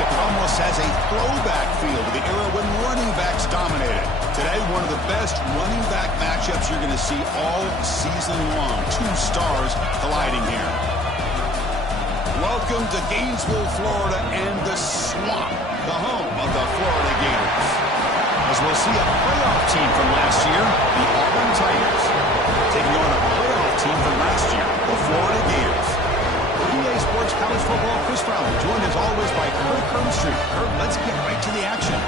matchup that almost has a throwback feel to the era when running backs dominated. Today, one of the best running back matchups you're going to see all season long. Two stars colliding here. Welcome to Gainesville, Florida, and the Swamp, the home of the Florida Gators. As we'll see a playoff team from last year, the Auburn Tigers, taking on a playoff team from last year, the Florida Gators. EA Sports College Football, Chris Fowler, joined as always by Kurt Hermstreet. Kurt, let's get right to the action.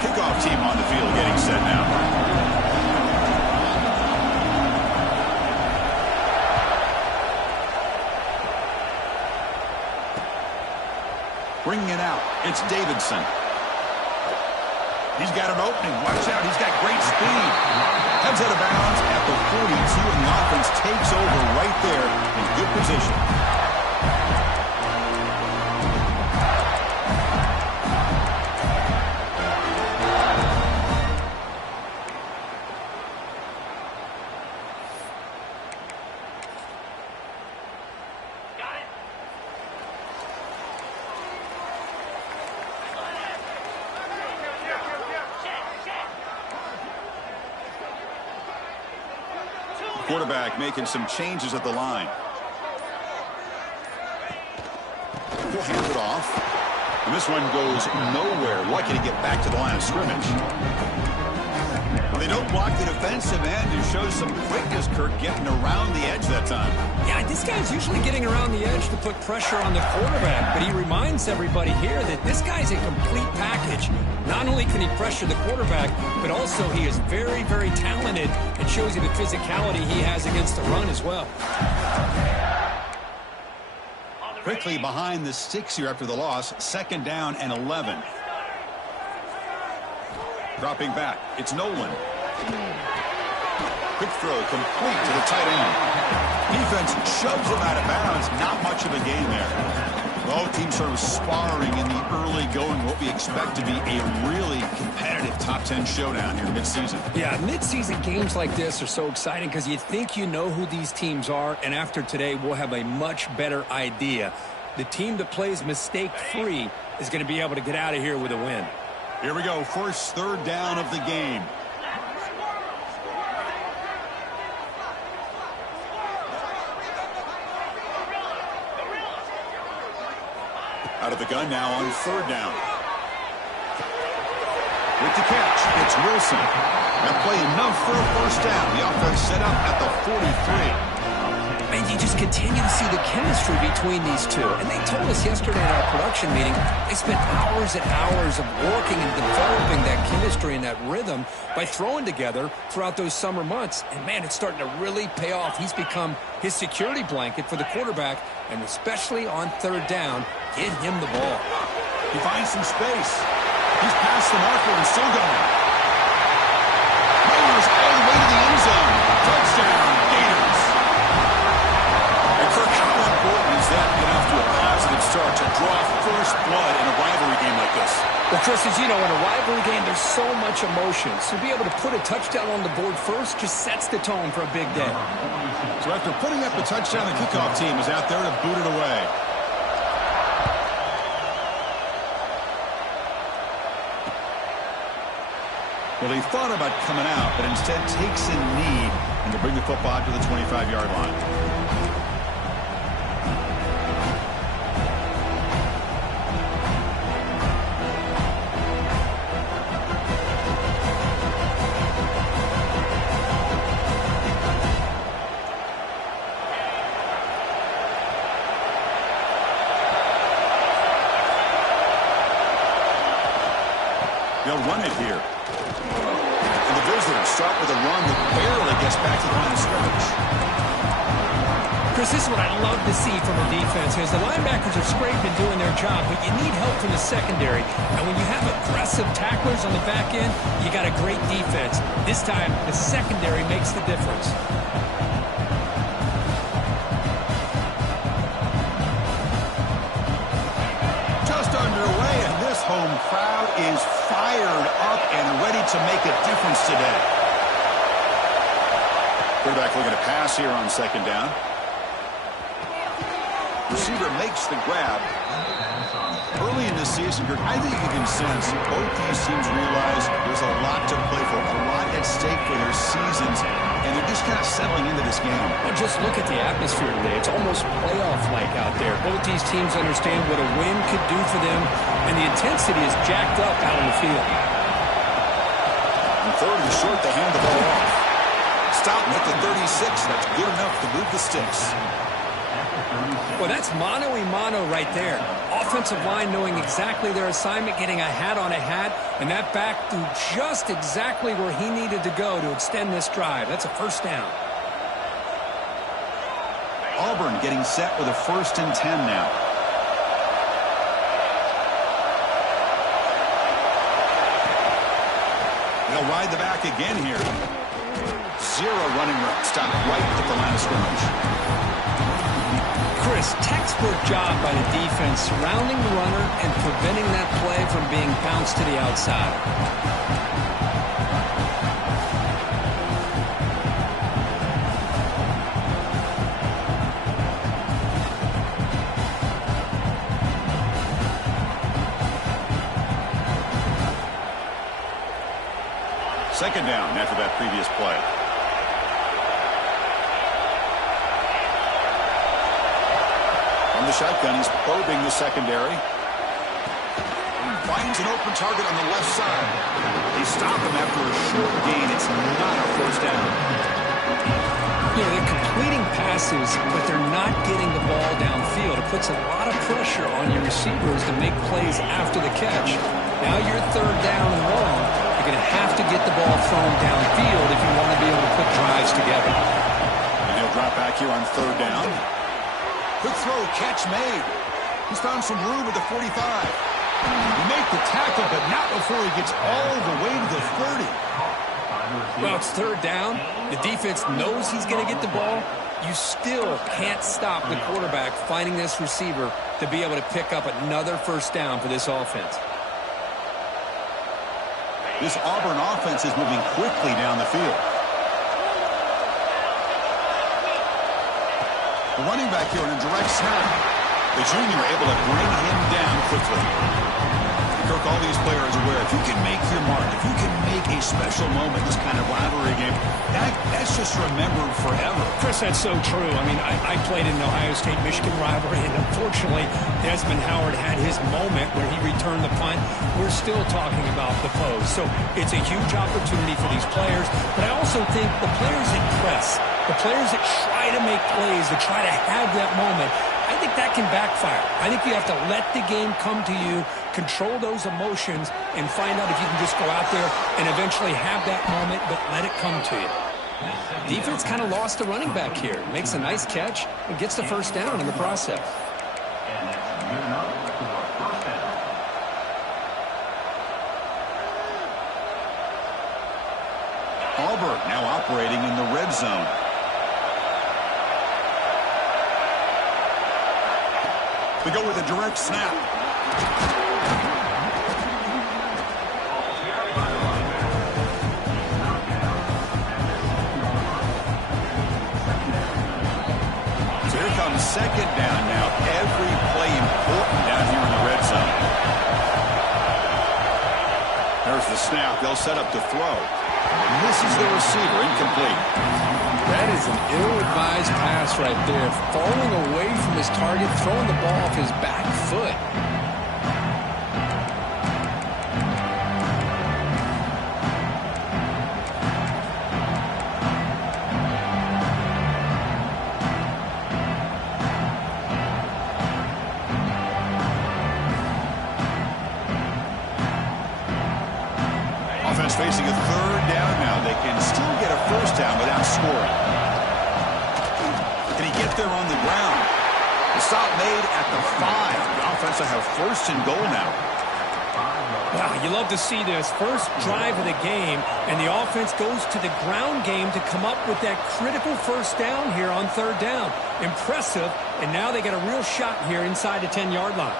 Kickoff team on the field getting set now. Bringing it out, it's Davidson. He's got an opening. Watch out, he's got great speed. Heads out of bounds at the 42, and the offense takes over right there in good position. Quarterback making some changes at the line. He'll hand it off. And this one goes nowhere. Lucky to get back to the line of scrimmage. Well, they don't block the defensive end. It shows some quickness, Kirk, getting around the edge that time. Yeah, this guy's usually getting around the edge to put pressure on the quarterback, but he reminds everybody here that this guy's a complete package. Not only can he pressure the quarterback, but also he is very, very talented and shows you the physicality he has against the run as well. Quickly behind the sticks here after the loss, 2nd down and 11. Dropping back, it's Nolan. Quick throw complete to the tight end. Defense shoves him out of bounds. Not much of a gain there. Both teams sort of sparring in the early going, what we expect to be a really competitive top 10 showdown here midseason. Yeah, midseason games like this are so exciting because you think you know who these teams are, and after today we'll have a much better idea. The team that plays mistake-free is going to be able to get out of here with a win. Here we go, first 3rd down of the game. Out of the gun now on 3rd down. With the catch, it's Wilson. That play enough for a first down. The offense set up at the 43. And you just continue to see the chemistry between these two. And they told us yesterday in our production meeting, they spent hours and hours of working and developing that chemistry and that rhythm by throwing together throughout those summer months. And, man, it's starting to really pay off. He's become his security blanket for the quarterback, and especially on 3rd down, get him the ball. He finds some space. He's past the marker and still going. Mayors all the way to the end zone. Touchdown, Gators. And Kirk, how important is that to get off to a positive start to draw first blood in a rivalry game like this? Well, Chris, as you know, in a rivalry game, there's so much emotion. So to be able to put a touchdown on the board first just sets the tone for a big day. So after putting up the touchdown, the kickoff team is out there to boot it away. Well, he thought about coming out, but instead takes a knee and to bring the football to the 25-yard line. They'll run it here. And the visitors start with a run that barely gets back to the line of scrimmage. Chris, this is what I love to see from a defense. As the linebackers are scraping doing their job, but you need help from the secondary. And when you have aggressive tacklers on the back end, you got a great defense. This time, the secondary makes the difference. Just underway, and this home crowd is fired up and ready to make a difference today. Quarterback looking to pass here on second down. Receiver makes the grab. Early in the season, I think you can sense both these teams realize there's a lot to play for, a lot at stake for their seasons, and they're just kind of settling into this game. Well, just look at the atmosphere today. It's almost playoff-like out there. Both these teams understand what a win could do for them, and the intensity is jacked up out on the field. And third and short, they hand the ball off. Stopped at the 36. That's good enough to move the sticks. Well, that's mano-a-mano right there. Offensive line knowing exactly their assignment, getting a hat on a hat, and that back threw just exactly where he needed to go to extend this drive. That's a first down. Auburn getting set with a 1st and 10 now. They'll ride the back again here. Zero running room. Stop right at the line of scrimmage. Chris, textbook job by the defense surrounding the runner and preventing that play from being bounced to the outside. Second down after that previous play. On the shotgun, he's probing the secondary. Finds an open target on the left side. They stop him after a short gain. It's not a first down. You know, they're completing passes, but they're not getting the ball downfield. It puts a lot of pressure on your receivers to make plays after the catch. Now you're third down and long. You're going to have to get the ball thrown downfield if you want to be able to put drives together. And he'll drop back here on third down. Quick throw, catch made. He's found some room at the 45. He made the tackle, but not before he gets all the way to the 30. Well, it's third down. The defense knows he's going to get the ball. You still can't stop the quarterback finding this receiver to be able to pick up another first down for this offense. This Auburn offense is moving quickly down the field. The running back here in a direct snap. The junior able to bring him down quickly. Kirk, all these players are aware, if you can make your mark, if you can make a special moment, this kind of rivalry game, that's just remembered forever. Chris, that's so true. I mean, I played in an Ohio State-Michigan rivalry, and unfortunately, Desmond Howard had his moment where he returned the punt. We're still talking about the pose. So it's a huge opportunity for these players, but I also think the players that press, the players that try to make plays, that try to have that moment, I think that can backfire. I think you have to let the game come to you, control those emotions, and find out if you can just go out there and eventually have that moment, but let it come to you. Defense kind of lost the running back here. Makes a nice catch and gets the first down in the process. Auburn now operating in the red zone. They go with a direct snap. So here comes second down now. Every play important down here in the red zone. There's the snap. They'll set up to throw. Misses the receiver. Incomplete. That is an ill-advised pass right there. Falling away from his target, throwing the ball off his back foot. Offense facing a third down now. They can still get a first down without scoring. Can he get there on the ground? The stop made at the 5. The offense will have first and goal now. Wow, you love to see this. First drive of the game, and the offense goes to the ground game to come up with that critical first down here on third down. Impressive, and now they get a real shot here inside the 10-yard line.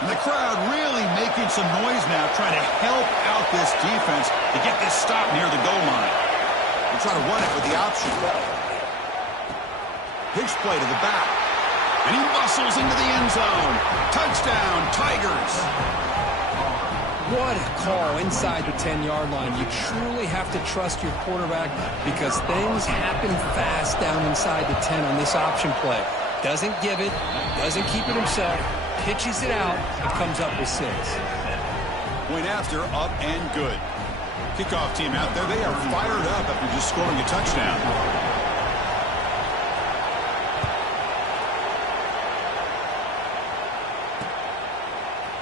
And the crowd really making some noise now, trying to help out this defense to get this stop near the goal line. They're trying to run it with the option. Pitch play to the back. And he muscles into the end zone. Touchdown, Tigers. What a call inside the 10-yard line. You truly have to trust your quarterback because things happen fast down inside the 10 on this option play. Doesn't give it, doesn't keep it himself, pitches it out, and comes up with 6. Point after, up and good. Kickoff team out there, they are fired up after just scoring a touchdown.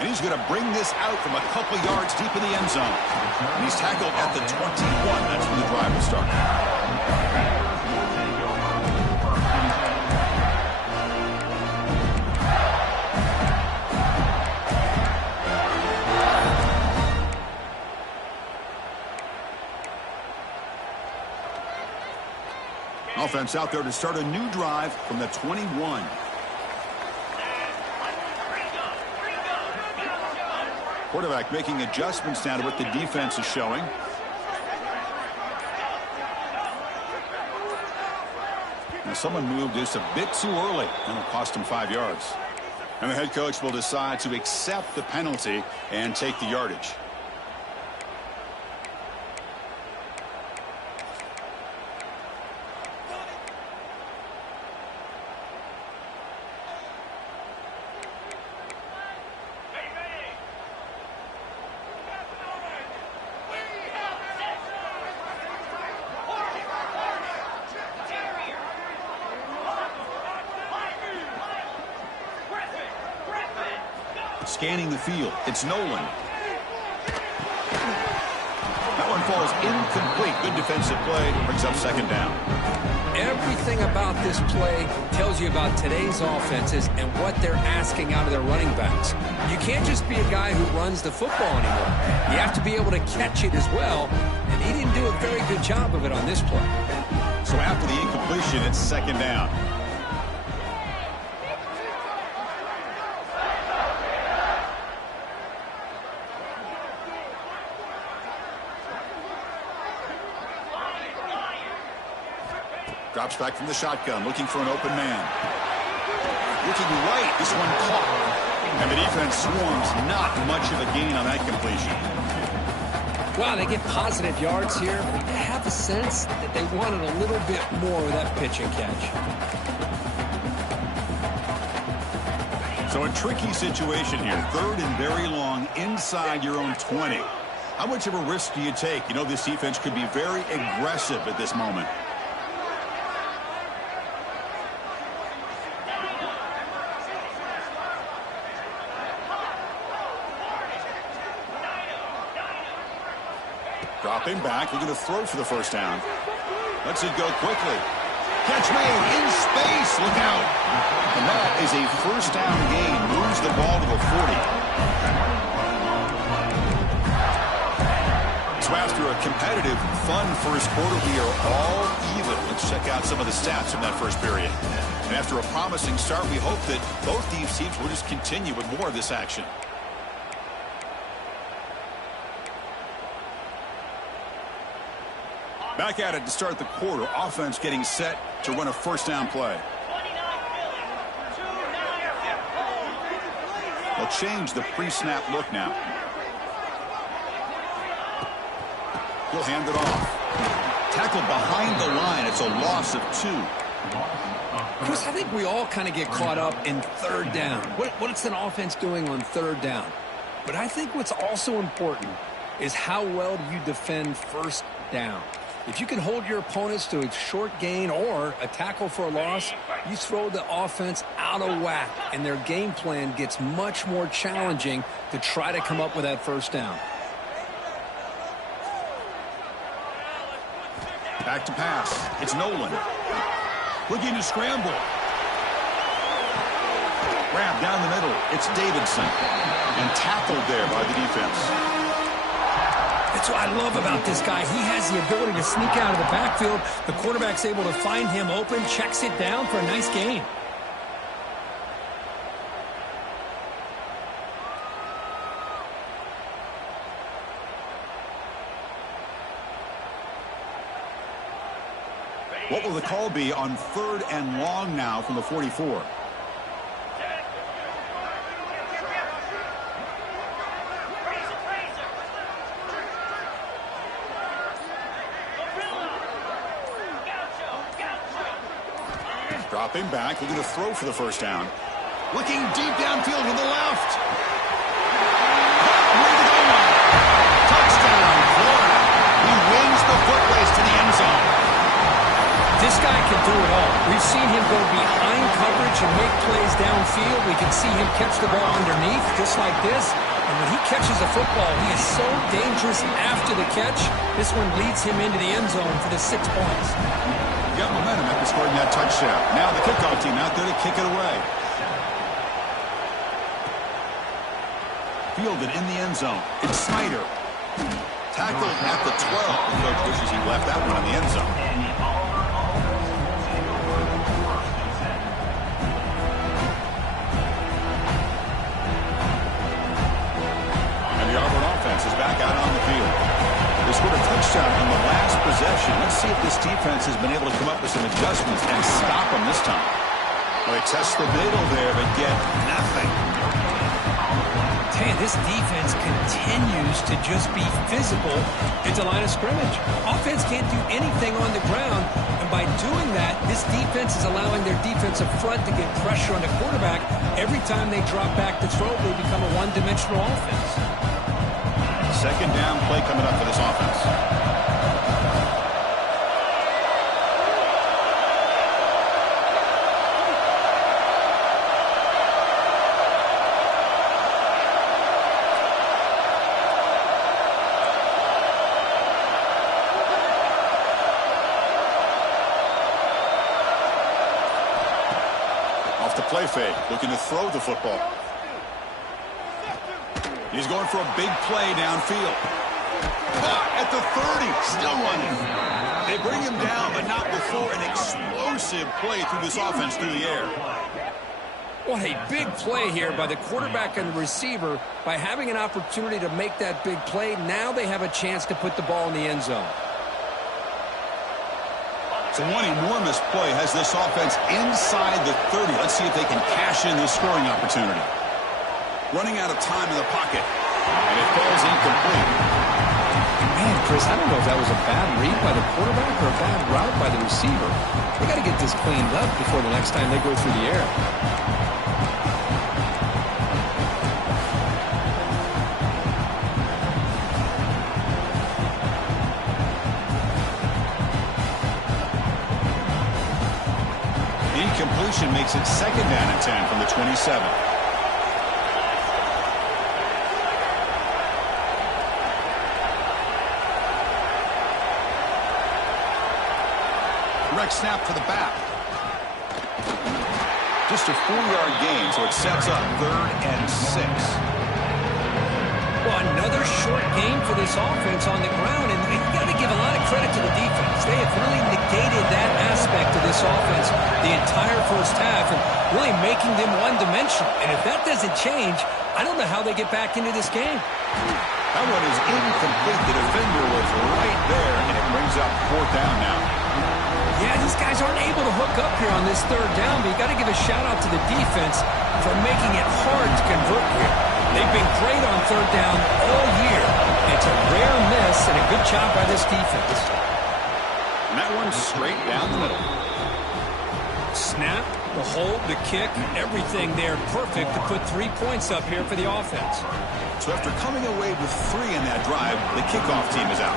And he's going to bring this out from a couple yards deep in the end zone. And he's tackled at the 21. That's when the drive will start. Offense out there to start a new drive from the 21. Quarterback making adjustments now to what the defense is showing. Now someone moved just a bit too early, and it'll cost him 5 yards. And the head coach will decide to accept the penalty and take the yardage. Scanning the field, it's Nolan. That one falls incomplete. Good defensive play, brings up second down. Everything about this play tells you about today's offenses and what they're asking out of their running backs. You can't just be a guy who runs the football anymore. You have to be able to catch it as well, and he didn't do a very good job of it on this play. So after the incompletion, it's second down. Drops back from the shotgun, looking for an open man. Looking right, this one caught. And the defense swarms, not much of a gain on that completion. Wow, they get positive yards here. I have a sense that they wanted a little bit more of that pitch and catch. So a tricky situation here. Third and very long inside your own 20. How much of a risk do you take? You know this defense could be very aggressive at this moment. Dropping back, looking to throw for the first down. Lets it go quickly. Catch made in space. Look out. And that is a first down gain. Moves the ball to the 40. So after a competitive, fun first quarter, we are all even. Let's check out some of the stats from that first period. And after a promising start, we hope that both these teams will just continue with more of this action. Back at it to start the quarter. Offense getting set to run a first down play. They'll change the pre-snap look now. He'll hand it off. Tackled behind the line. It's a loss of 2. Chris, I think we all kind of get caught up in third down. What's an offense doing on third down? But I think what's also important is how well do you defend first down. If you can hold your opponents to a short gain or a tackle for a loss, you throw the offense out of whack, and their game plan gets much more challenging to try to come up with that first down. Back to pass. It's Nolan. Looking to scramble. Grab down the middle. It's Davidson. And tackled there by the defense. That's what I love about this guy. He has the ability to sneak out of the backfield. The quarterback's able to find him open, checks it down for a nice gain. What will the call be on 3rd and long now from the 44? Dropping back, looking to throw for the first down. Looking deep downfield to the left. Touchdown, Florida. He wins the foot race to the end zone. This guy can do it all. We've seen him go behind coverage and make plays downfield. We can see him catch the ball underneath, just like this. And when he catches a football, he is so dangerous after the catch. This one leads him into the end zone for the 6 points. Got momentum after scoring that touchdown. Now the kickoff team out there to kick it away. Fielded in the end zone. It's Snyder. Tackled at the 12. The coach wishes he left that one in the end zone. And the Auburn offense is back out on the field. They scored a touchdown on the last possession. Let's see if this defense has been able to come up with some adjustments and stop them this time. Well, they test the middle there, but get nothing. Man, this defense continues to just be physical at the line of scrimmage. Offense can't do anything on the ground, and by doing that, this defense is allowing their defensive front to get pressure on the quarterback. Every time they drop back to throw, they become a one-dimensional offense. Second down play coming up for this offense. Off the play fake, looking to throw the football. He's going for a big play downfield. At the 30, still running. They bring him down, but not before an explosive play through this offense through the air. What a big play here by the quarterback and the receiver. By having an opportunity to make that big play, now they have a chance to put the ball in the end zone. So one enormous play has this offense inside the 30. Let's see if they can cash in this scoring opportunity. Running out of time in the pocket. And it falls incomplete. Man, Chris, I don't know if that was a bad read by the quarterback or a bad route by the receiver. They got to get this cleaned up before the next time they go through the air. Incompletion makes it 2nd down and 10 from the 27. Direct snap for the back. Just a 4-yard gain, so it sets up 3rd and 6. Well, another short game for this offense on the ground, and you got to give a lot of credit to the defense. They have really negated that aspect of this offense the entire first half and really making them one-dimensional. And if that doesn't change, I don't know how they get back into this game. That one is incomplete. The defender was right there, and it brings up 4th down now. Yeah, these guys aren't able to hook up here on this 3rd down, but you got to give a shout-out to the defense for making it hard to convert here. They've been great on 3rd down all year. It's a rare miss and a good job by this defense. And that one's straight down the middle. Snap, the hold, the kick, everything there perfect to put 3 points up here for the offense. So after coming away with 3 in that drive, the kickoff team is out.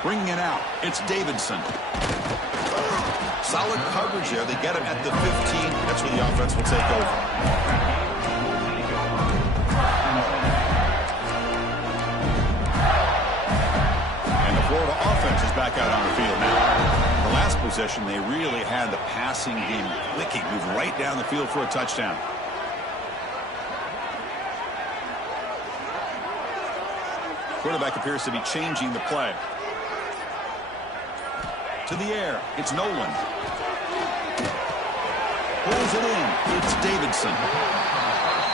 Bringing it out, it's Davidson. Solid coverage there. They get him at the 15. That's where the offense will take over. And the Florida offense is back out on the field now. The last possession, they really had the passing game clicking. Moved right down the field for a touchdown. Quarterback appears to be changing the play. To the air, it's Nolan. Pulls it in, it's Davidson.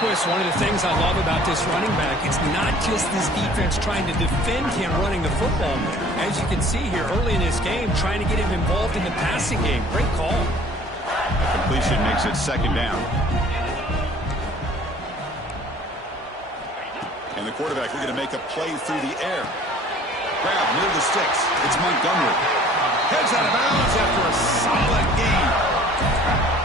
Boy, it's one of the things I love about this running back. It's not just this defense trying to defend him running the football. As you can see here early in this game, trying to get him involved in the passing game. Great call. The completion makes it second down. And the quarterback looking to make a play through the air. Grab near the sticks. It's Montgomery. Heads out of bounds after a solid gain.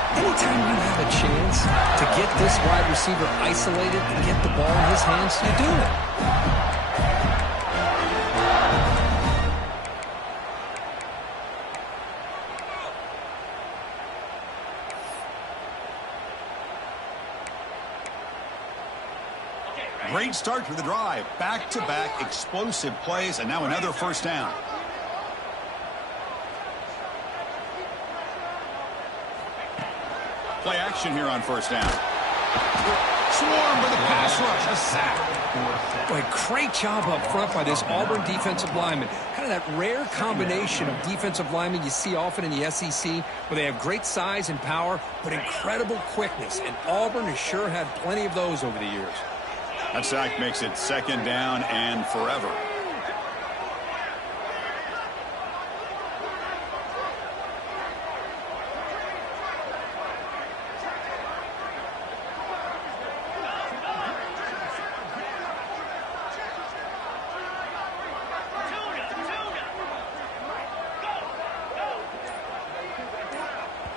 Anytime you have a chance to get this wide receiver isolated and get the ball in his hands, you do it. Great start to the drive. Back-to-back explosive plays, and now another first down. Play action here on first down. Swarm with a pass rush, a sack. Boy, great job up front by this Auburn defensive lineman. Kind of that rare combination of defensive linemen you see often in the SEC, where they have great size and power, but incredible quickness. And Auburn has sure had plenty of those over the years. That sack makes it second down and forever.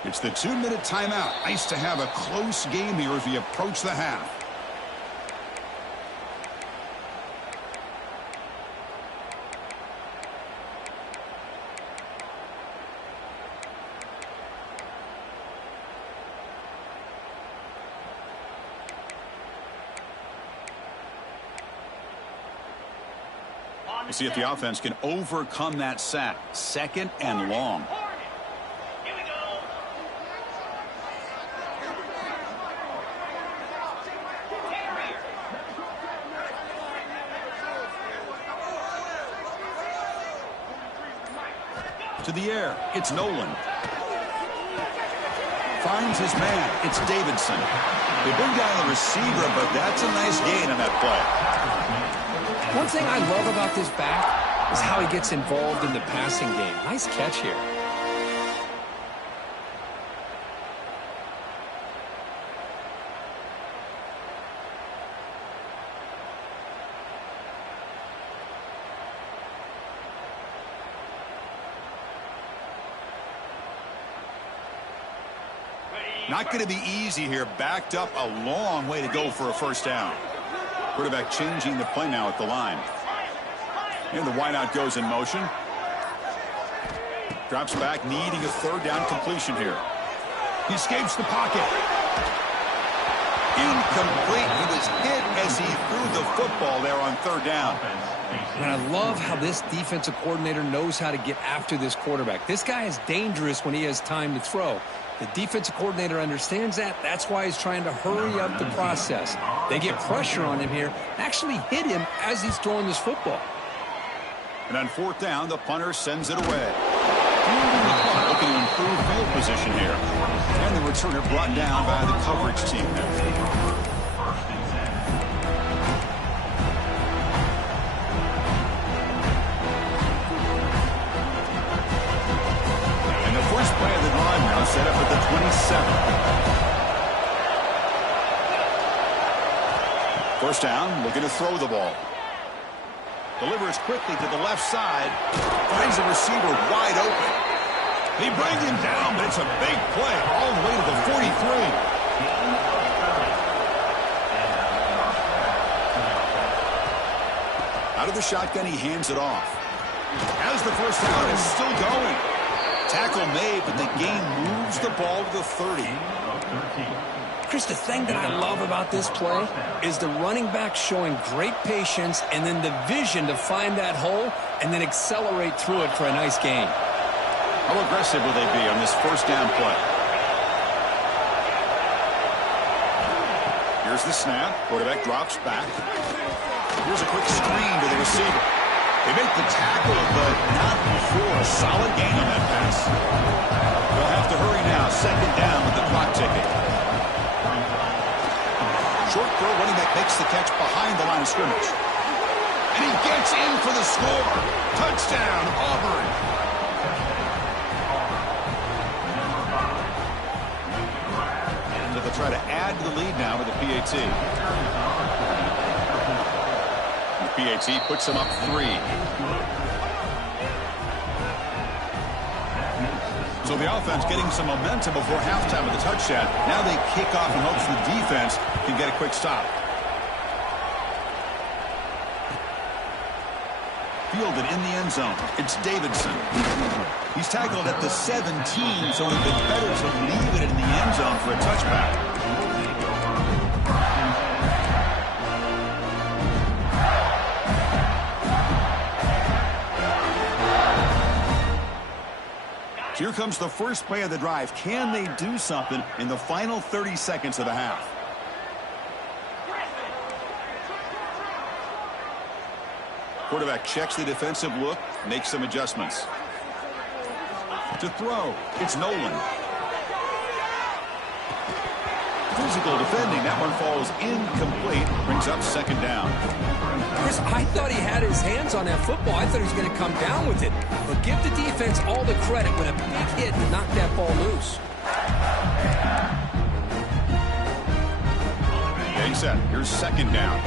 It's the 2-minute timeout. Nice to have a close game here as we approach the half. We'll see if the offense can overcome that sack. Second and long. To the air, it's Nolan. Finds his man, it's Davidson. They bring down the receiver, but that's a nice gain on that play. One thing I love about this back is how he gets involved in the passing game. Nice catch here. Not going to be easy here. Backed up a long way to go for a first down. Quarterback changing the play now at the line. And the wideout goes in motion. Drops back, needing a third down completion here. He escapes the pocket. Incomplete. He was hit as he threw the football there on third down. And I love how this defensive coordinator knows how to get after this quarterback. This guy is dangerous when he has time to throw. The defensive coordinator understands that. That's why he's trying to hurry up the process. They get pressure on him here, actually hit him as he's throwing this football. And on fourth down, the punter sends it away. Looking to improve field position here. And the returner brought down by the coverage team there. First play of the drive now set up at the 27. First down, looking to throw the ball. Delivers quickly to the left side. Finds the receiver wide open. They bring him down, but it's a big play all the way to the 43. Out of the shotgun, he hands it off. As the first down is still going. Tackle made, but the gain moves the ball to the 30. Chris, the thing that I love about this play is the running back showing great patience and then the vision to find that hole and then accelerate through it for a nice gain. How aggressive will they be on this first down play? Here's the snap. Quarterback drops back. Here's a quick screen to the receiver. They make the tackle, but not before a solid gain on that pass. They'll have to hurry now. Second down with the clock ticking. Short makes the catch behind the line of scrimmage. And he gets in for the score. Touchdown, Auburn. So they'll try to add to the lead now with the PAT. The PAT puts them up 3. So the offense getting some momentum before halftime with a touchdown. Now they kick off in hopes the defense can get a quick stop. Fielded in the end zone. It's Davidson. He's tackled at the 17, so it would have been better to leave it in the end zone for a touchback. Here comes the first play of the drive. Can they do something in the final 30 seconds of the half? Quarterback checks the defensive look, makes some adjustments. To throw, it's Nolan. Physical defending, that one falls incomplete, brings up second down. Chris, I thought he had his hands on that football. I thought he was going to come down with it. But give the defense all the credit when a big hit to knock that ball loose. Getting set. Here's second down.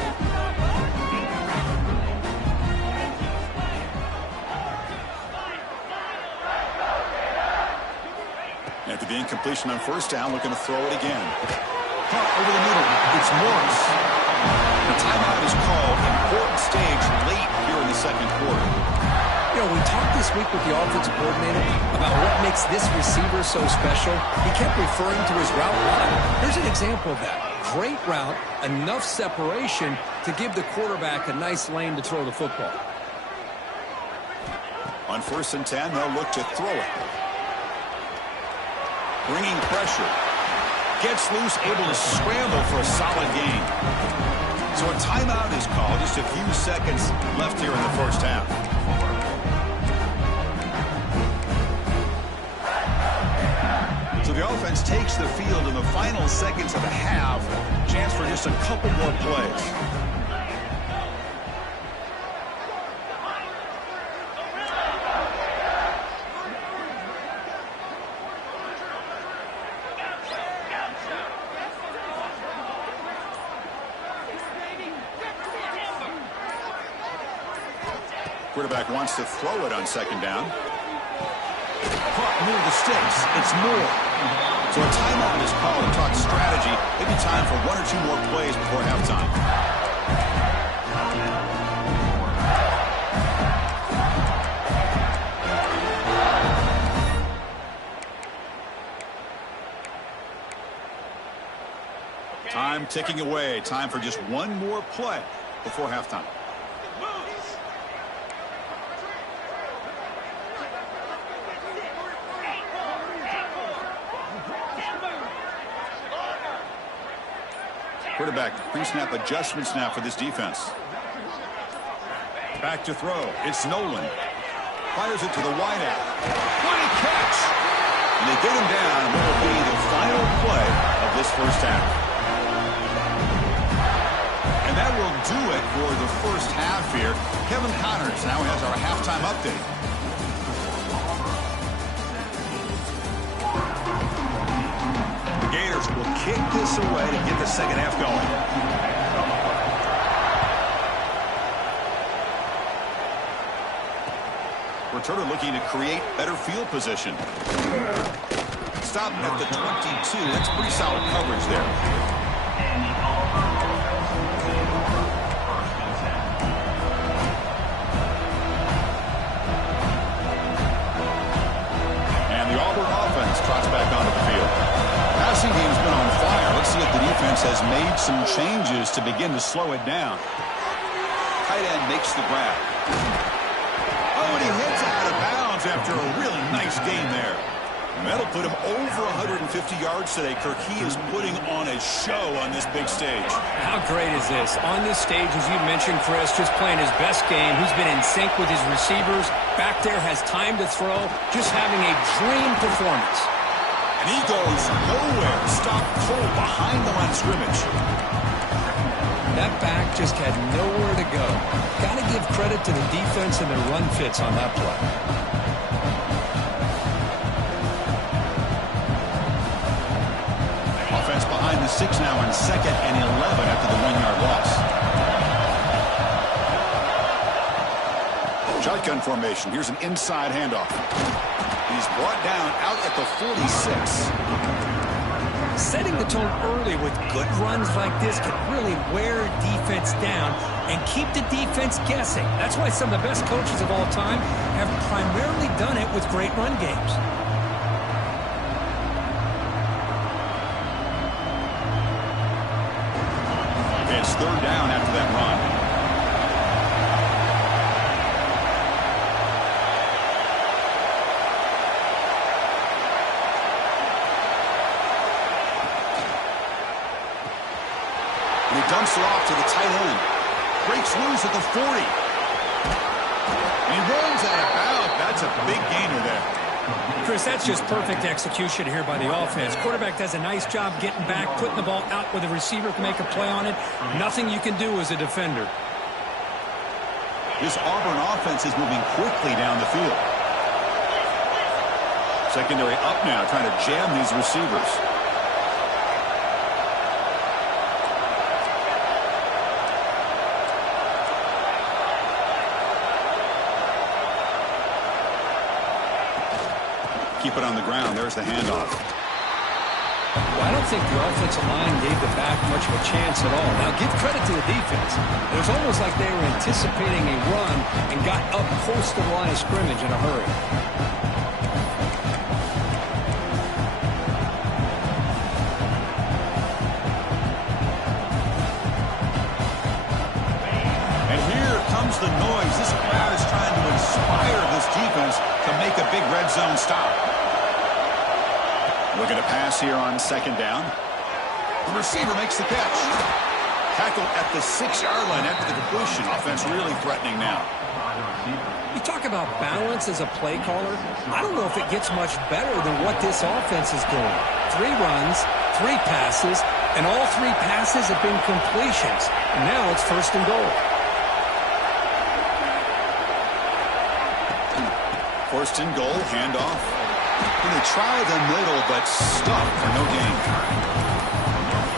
After the incompletion on first down, looking to throw it again. Caught over the middle. It's Morris. The timeout is called. Important stage late here in the second quarter. You know, we talked this week with the offensive coordinator about what makes this receiver so special. He kept referring to his route running. Here's an example of that. Great route, enough separation to give the quarterback a nice lane to throw the football. On 1st and 10, they'll look to throw it. Bringing pressure. Gets loose, able to scramble for a solid gain. So a timeout is called. Just a few seconds left here in the first half. So the offense takes the field in the final seconds of the half. Chance for just a couple more plays. Quarterback wants to throw it on second down. Caught near the sticks. It's Moore. So a timeout is called to talk strategy. Maybe time for 1 or 2 more plays before halftime. Time ticking away. Time for just 1 more play before halftime. Quarterback pre-snap adjustments now for this defense. Back to throw. It's Nolan. Fires it to the wideout. What a catch! And they get him down. What will be the final play of this first half. And that will do it for the first half here. Kevin Connors now has our halftime update. Gators will kick this away to get the second half going. Returner looking to create better field position. Stop at the 22. That's pretty solid coverage there. And the Auburn offense trots back onto the field. Passing game's been on fire. Let's see if the defense has made some changes to begin to slow it down. Tight end makes the grab. Oh, and he hits out of bounds after a really nice game there. And that'll put him over 150 yards today. Kirk, he is putting on a show on this big stage. How great is this? On this stage, as you mentioned, Chris, just playing his best game. He's been in sync with his receivers. Back there, has time to throw. Just having a dream performance. And he goes nowhere. Stopped cold behind the line of scrimmage. That back just had nowhere to go. Got to give credit to the defense and their run fits on that play. Offense behind the 6 now on 2nd and 11 after the 1-yard loss. Shotgun formation. Here's an inside handoff. He's brought down out at the 46. Setting the tone early with good runs like this can really wear defense down and keep the defense guessing. That's why some of the best coaches of all time have primarily done it with great run games. It's 3rd down after that run. And he dumps it off to the tight end. Breaks loose at the 40. And he rolls out of bounds. That's a big gainer there. Chris, that's just perfect execution here by the offense. Quarterback does a nice job getting back, putting the ball out where the receiver can make a play on it. Nothing you can do as a defender. This Auburn offense is moving quickly down the field. Secondary up now, trying to jam these receivers. Keep it on the ground. There's the handoff. Well, I don't think the offensive line gave the back much of a chance at all. Now, give credit to the defense. It was almost like they were anticipating a run and got up close to the line of scrimmage in a hurry. And here comes the noise. This crowd is trying to inspire this defense to make a big red zone stop. Looking to pass here on 2nd down. The receiver makes the catch. Tackled at the 6-yard line after the completion. Offense really threatening now. You talk about balance as a play caller. I don't know if it gets much better than what this offense is doing. 3 runs, 3 passes, and all 3 passes have been completions. And now it's 1st and goal. 1st and goal, handoff. And they try the middle, but stuck for no gain.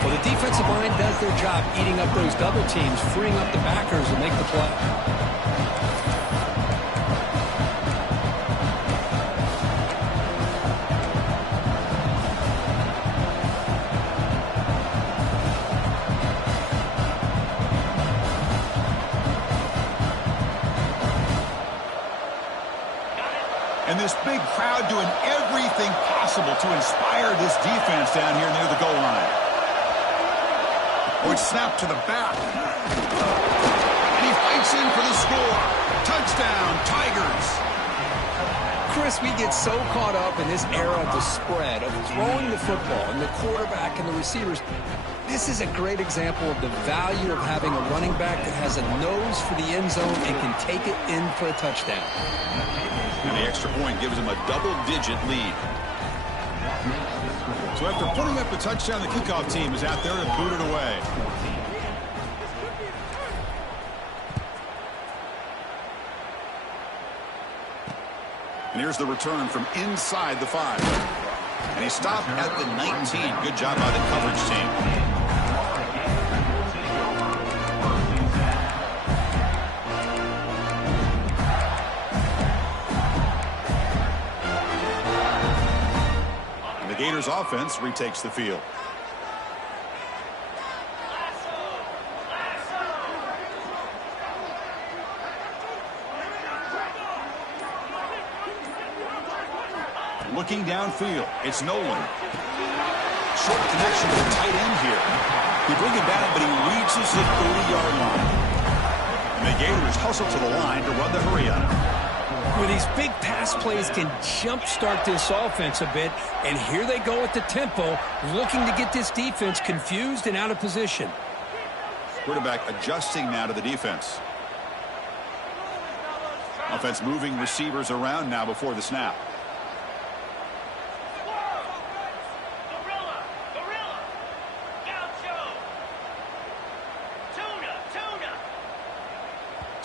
Well, the defensive line does their job eating up those double teams, freeing up the backers to make the play. And this big crowd doing everything possible to inspire this defense down here near the goal line. Boyd snap to the back. And he fights in for the score. Touchdown, Tigers. Chris, we get so caught up in this era of the spread, of throwing the football, and the quarterback and the receivers. This is a great example of the value of having a running back that has a nose for the end zone and can take it in for a touchdown. And the extra point gives him a double-digit lead. So after putting up a touchdown, the kickoff team is out there to boot it away. And here's the return from inside the 5. And he stopped at the 19. Good job by the coverage team. Gators offense retakes the field. Looking downfield, it's Nolan. Short connection to the tight end here. He bring it down, but he reaches the 30-yard line. And the Gators hustle to the line to run the hurry on him. Where these big pass plays can jumpstart this offense a bit, and here they go at the tempo, looking to get this defense confused and out of position. Quarterback adjusting now to the defense. Offense moving receivers around now before the snap.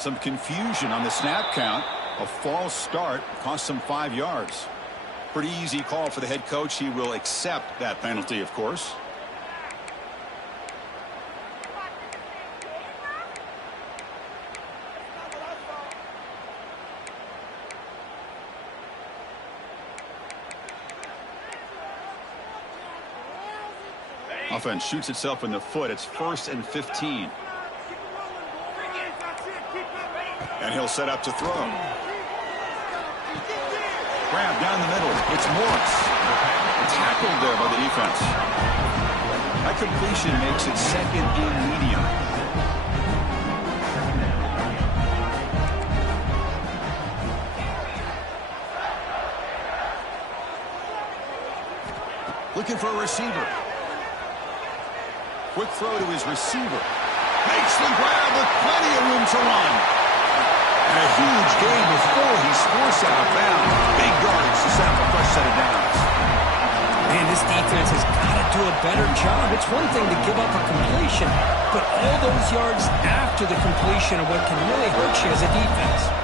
Some confusion on the snap count. A false start cost him 5 yards. Pretty easy call for the head coach. He will accept that penalty, of course. Offense shoots itself in the foot. It's 1st and 15. And he'll set up to throw. Grab down the middle. It's Morris. Tackled there by the defense. That completion makes it 2nd and medium. Looking for a receiver. Quick throw to his receiver. Makes the grab with plenty of room to run. And a huge gain before he's forced out of bounds. Big yardage to set up a fresh set of downs. Man, this defense has got to do a better job. It's one thing to give up a completion, but all those yards after the completion are what can really hurt you as a defense.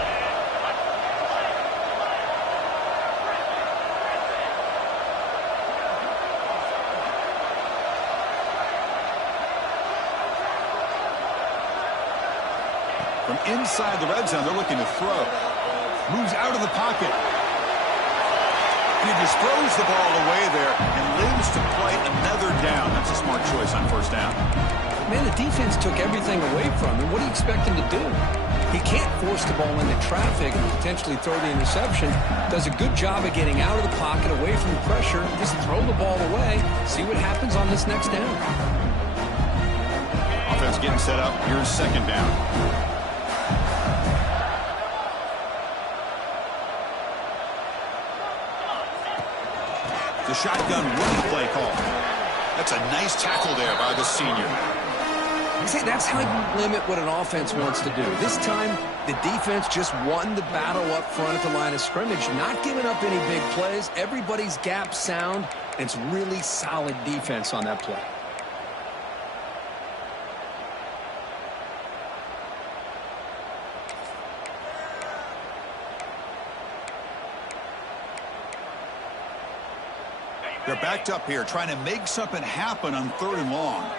From inside the red zone, they're looking to throw. Moves out of the pocket. And he just throws the ball away there and lives to play another down. That's a smart choice on 1st down. Man, the defense took everything away from him. What do you expect him to do? He can't force the ball into traffic and potentially throw the interception. Does a good job of getting out of the pocket, away from the pressure. Just throw the ball away. See what happens on this next down. Offense getting set up. Here's 2nd down. The shotgun running play call. That's a nice tackle there by the senior. See, that's how you limit what an offense wants to do. This time, the defense just won the battle up front at the line of scrimmage, not giving up any big plays. Everybody's gap sound, and it's really solid defense on that play. They're backed up here, trying to make something happen on 3rd and long.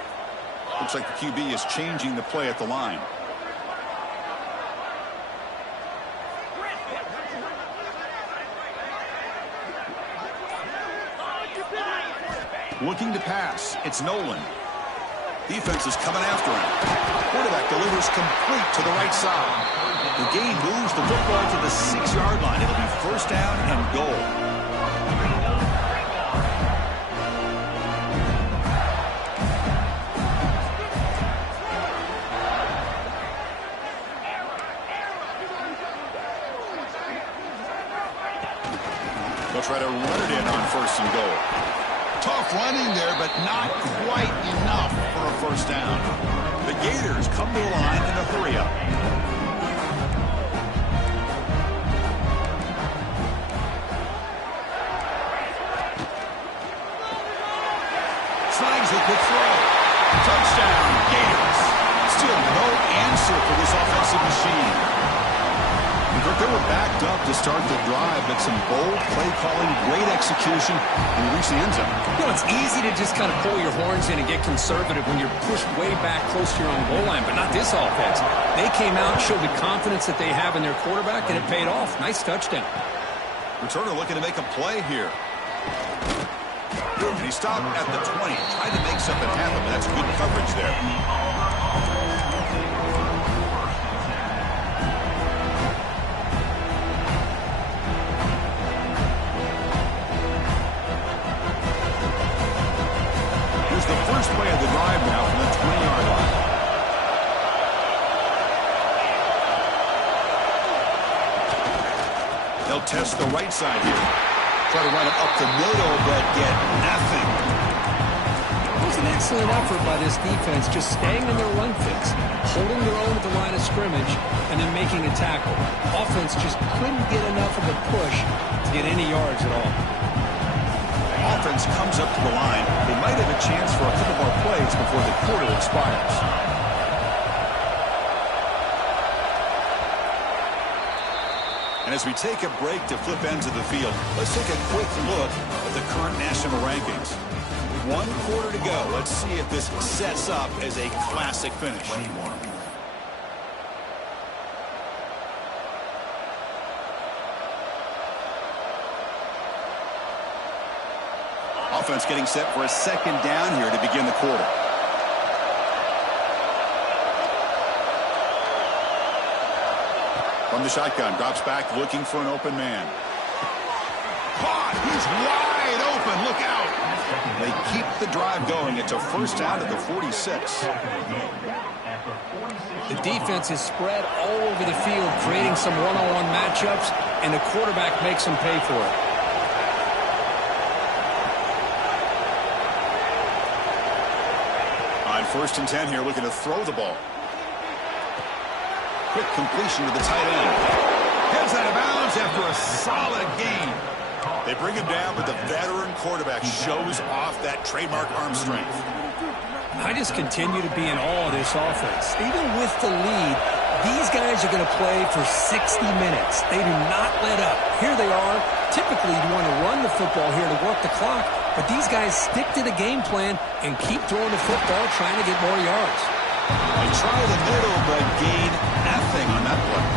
Looks like the QB is changing the play at the line. Looking to pass. It's Nolan. Defense is coming after him. Quarterback delivers complete to the right side. The gain moves the football to the 6-yard line. It'll be 1st down and goal. They'll try to run it in on 1st and goal. Tough running there, but not quite enough for a 1st down. The Gators come to the line in a hurry-up. Slides a quick throw. Touchdown, Gators. Still no answer for this offensive machine. They were backed up to start the drive, but some bold play calling, great execution, and reach the end zone. You know, it's easy to just kind of pull your horns in and get conservative when you're pushed way back close to your own goal line, but not this offense. They came out, showed the confidence that they have in their quarterback, and it paid off. Nice touchdown. Returner looking to make a play here. And he stopped at the 20, trying to make something happen, but that's good coverage there. First play of the drive now from the 20-yard line. They'll test the right side here. Try to run it up the middle, but get nothing. It was an excellent effort by this defense, just staying in their run fix, holding their own at the line of scrimmage, and then making a tackle. Offense just couldn't get enough of a push to get any yards at all. Offense comes up to the line. They might have a chance for a couple more plays before the quarter expires. And as we take a break to flip ends of the field, let's take a quick look at the current national rankings. 1 quarter to go. Let's see if this sets up as a classic finish. Offense getting set for a second down here to begin the quarter. From the shotgun, drops back looking for an open man. Caught! He's wide open. Look out! They keep the drive going. It's a first down at the 46. The defense is spread all over the field, creating some one-on-one matchups, and the quarterback makes them pay for it. On 1st and 10 here, looking to throw the ball. Quick completion to the tight end. Gets out of bounds after a solid gain. They bring him down, but the veteran quarterback shows off that trademark arm strength. I just continue to be in awe of this offense. Even with the lead, these guys are going to play for 60 minutes. They do not let up. Here they are. Typically, you want to run the football here to work the clock, but these guys stick to the game plan and keep throwing the football, trying to get more yards. They try the middle, but gain nothing on that play.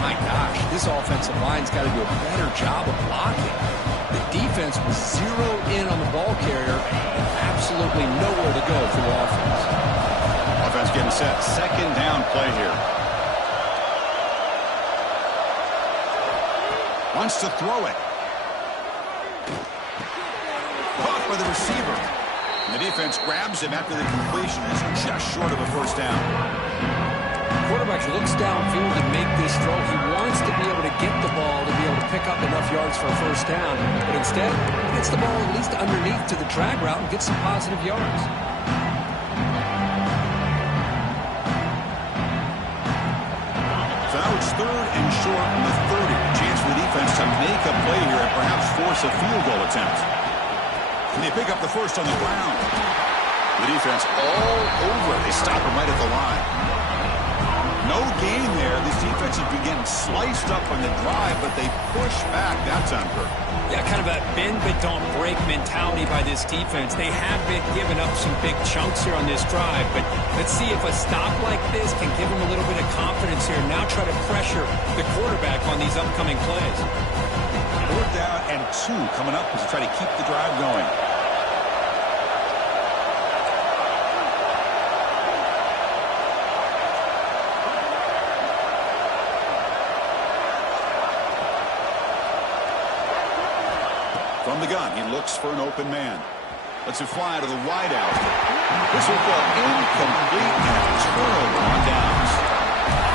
My gosh, this offensive line's got to do a better job of blocking. The defense was zeroed in on the ball carrier and absolutely nowhere to go for the offense. Offense getting set. Second down play here. Wants to throw it. Caught by the receiver. And the defense grabs him after the completion. Is just short of a first down. The quarterback looks downfield to make this throw. He wants to be able to get the ball to be able to pick up enough yards for a first down. But instead, he gets the ball at least underneath to the drag route and gets some positive yards. So now it's 3rd and short in the 30. A chance for the defense to make a play here and perhaps force a field goal attempt. And they pick up the first on the ground. The defense all over. They stop him right at the line. No gain there. This defense has been getting sliced up on the drive, but they push back. That's on purpose. Yeah, kind of a bend but don't break mentality by this defense. They have been giving up some big chunks here on this drive, but let's see if a stop like this can give them a little bit of confidence here. Now try to pressure the quarterback on these upcoming plays. 4th down and 2 coming up as they try to keep the drive going. From the gun, he looks for an open man. Lets it fly to the wide out. This will go incomplete and a turnover on downs.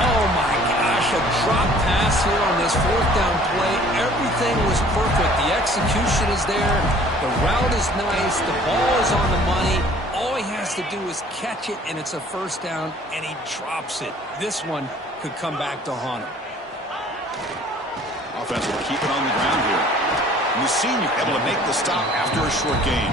Oh my gosh, a drop pass here on this 4th down play. Everything was perfect. The execution is there. The route is nice. The ball is on the money. All he has to do is catch it, and it's a first down, and he drops it. This one could come back to haunt him. Offense will keep it on the ground here. And the senior able to make the stop after a short gain.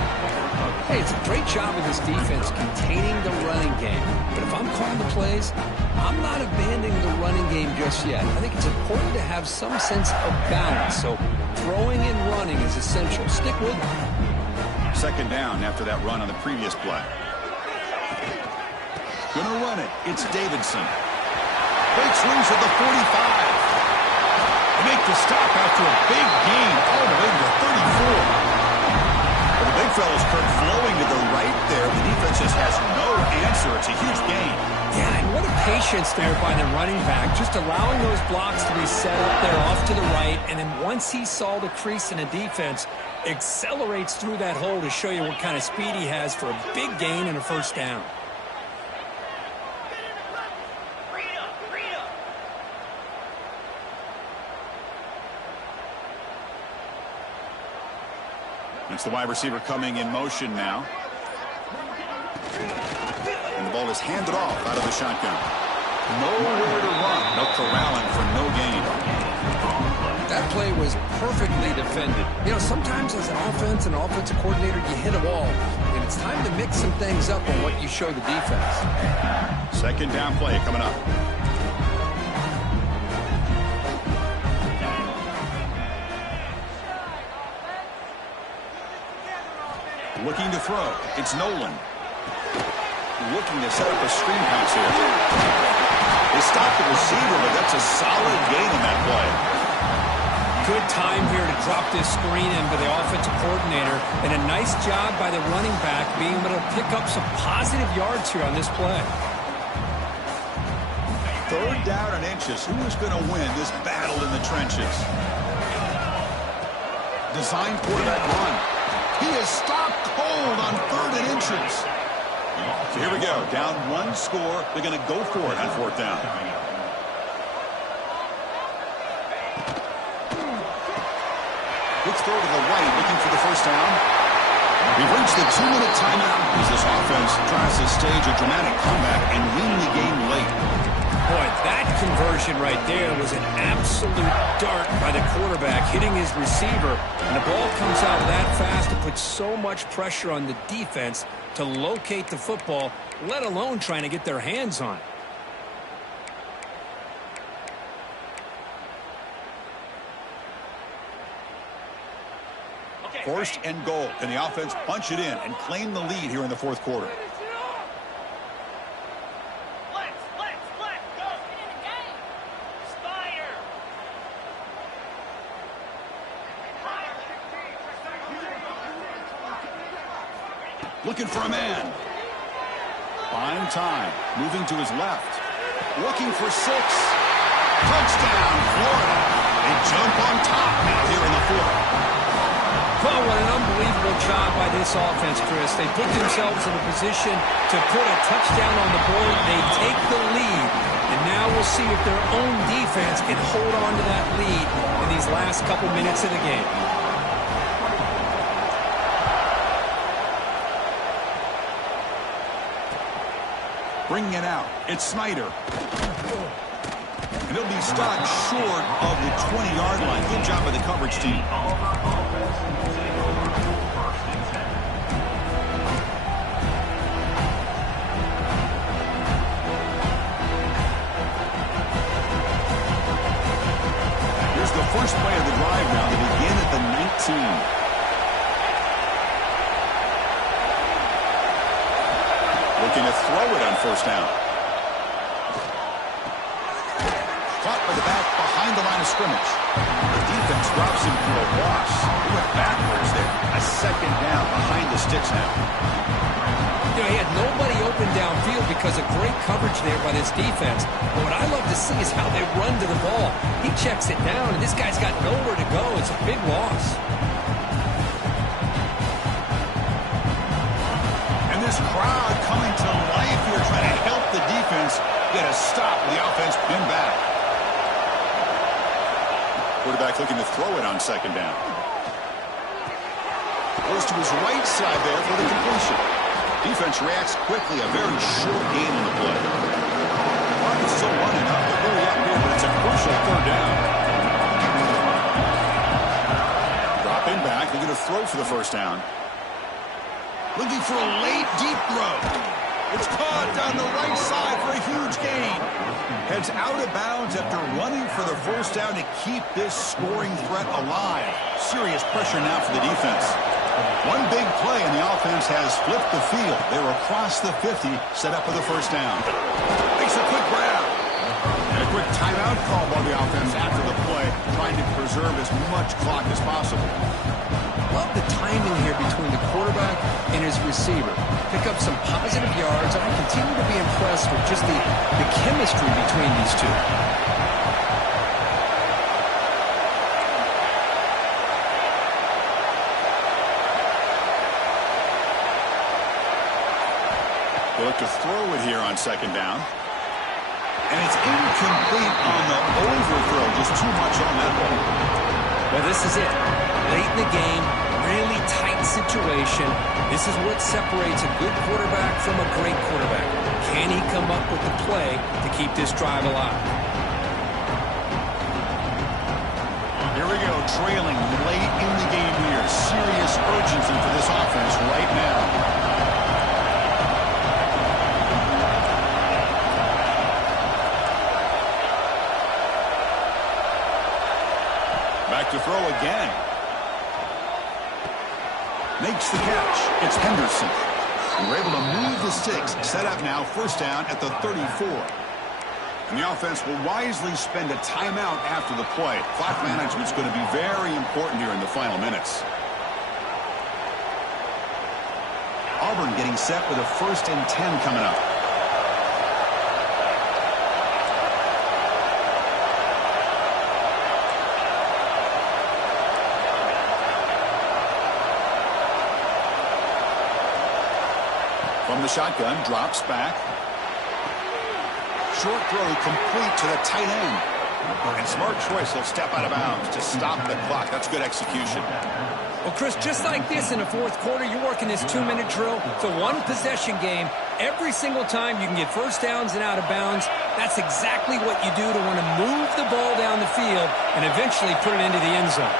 Hey, it's a great job of this defense containing the running game. But if I'm calling the plays, I'm not abandoning the running game just yet. I think it's important to have some sense of balance. So throwing and running is essential. Stick with it. 2nd down after that run on the previous play. Gonna run it. It's Davidson. Breaks loose at the 45. They make the stop after a big gain all the way to the 34. But the big fella's Kirk flowing to the right there. The defense just has no answer. It's a huge gain. Yeah, and what a patience there by the running back, just allowing those blocks to be set up there off to the right, and then once he saw the crease in the defense, accelerates through that hole to show you what kind of speed he has for a big gain and a first down. It's the wide receiver coming in motion now. And the ball is handed off out of the shotgun. Nowhere to run. No corralling for no gain. That play was perfectly defended. You know, sometimes as an offense and offensive coordinator, you hit a wall. And it's time to mix some things up on what you show the defense. 2nd down play coming up. Looking to throw. It's Nolan. Looking to set up a screen pass here. They stopped the receiver, but that's a solid gain in that play. Good time here to drop this screen in by the offensive coordinator, and a nice job by the running back being able to pick up some positive yards here on this play. 3rd down and inches. Who is going to win this battle in the trenches? Design quarterback run. He is stopped cold on 3rd and inches. So here we go. Down 1 score. They're going to go for it on 4th down. Let's throw to the right, looking for the 1st down. We've reached the 2-minute timeout as this offense tries to stage a dramatic comeback and win the game late. Boy, that conversion right there was an absolute dart by the quarterback hitting his receiver, and the ball comes out that fast to put so much pressure on the defense to locate the football, let alone trying to get their hands on it. First and goal. Can the offense punch it in and claim the lead here in the 4th quarter? Looking for a man. Buying time. Moving to his left. Looking for 6. Touchdown, Florida. They jump on top now here in the 4th. Well, what an unbelievable job by this offense, Chris. They put themselves in a position to put a touchdown on the board. They take the lead. And now we'll see if their own defense can hold on to that lead in these last couple minutes of the game. Bringing it out. It's Snyder. And he'll be stopped short of the 20-yard line. Good job by the coverage team. Here's the first play of the drive now. They begin at the 19. Looking to throw it on 1st down. Caught by the back behind the line of scrimmage. The defense drops him for a loss. He went backwards there. A 2nd down behind the sticks now. You know, he had nobody open downfield because of great coverage there by this defense. But what I love to see is how they run to the ball. He checks it down, and this guy's got nowhere to go. It's a big loss. This crowd coming to life here, trying to help the defense get a stop with the offense pinned back. Quarterback looking to throw it on 2nd down. Goes to his right side there for the completion. Defense reacts quickly. A very short gain on the play. Clock is still running up. They're really up here, but it's a crucial 3rd down. Dropping back. They're going to throw for the 1st down. Looking for a late, deep throw. It's caught down the right side for a huge gain. Heads out of bounds after running for the 1st down to keep this scoring threat alive. Serious pressure now for the defense. One big play, and the offense has flipped the field. They're across the 50, set up for the 1st down. Makes a quick grab. And a quick timeout call by the offense after the play, trying to preserve as much clock as possible. Love the timing here between the quarterback and his receiver. Pick up some positive yards. I continue to be impressed with just the chemistry between these two. They look to throw it here on 2nd down. And it's incomplete on the overthrow. Just too much on that ball. Well, this is it. Late in the game, really tight situation. This is what separates a good quarterback from a great quarterback. Can he come up with the play to keep this drive alive? Here we go, trailing late in the game here. Serious urgency for this offense right now. Back to throw again. Makes the catch. It's Henderson. And we're able to move the sticks. Set up now, first down at the 34. And the offense will wisely spend a timeout after the play. Clock management is going to be very important here in the final minutes. Auburn getting set with a 1st and 10 coming up. From the shotgun, drops back. Short throw complete to the tight end. And smart choice, he'll step out of bounds to stop the clock. That's good execution. Well, Chris, just like this in the fourth quarter, you're working this 2-minute drill. It's a one-possession game. Every single time you can get first downs and out of bounds. That's exactly what you do to want to move the ball down the field and eventually put it into the end zone.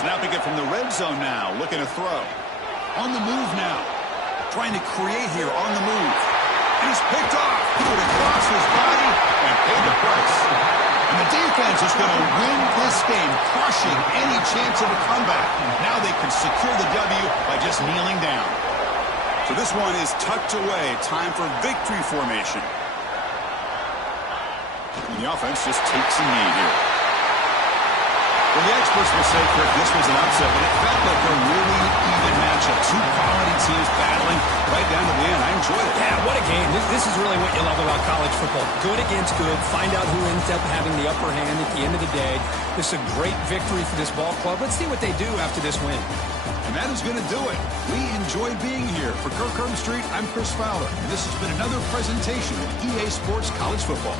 Snapping it from the red zone now, looking to throw. On the move now. Trying to create here on the move. And he's picked off. He would have crossed his body and paid the price. And the defense is going to win this game, crushing any chance of a comeback. Now they can secure the W by just kneeling down. So this one is tucked away. Time for victory formation. And the offense just takes a knee here. Well, the experts will say, Kirk, this was an upset, but it felt like a really even matchup. Two quality teams battling right down to the end. I enjoyed it. Yeah, what a game. This is really what you love about college football. Good against good. Find out who ends up having the upper hand at the end of the day. This is a great victory for this ball club. Let's see what they do after this win. And that is going to do it. We enjoyed being here. For Kirk Street, I'm Chris Fowler. And this has been another presentation of EA Sports College Football.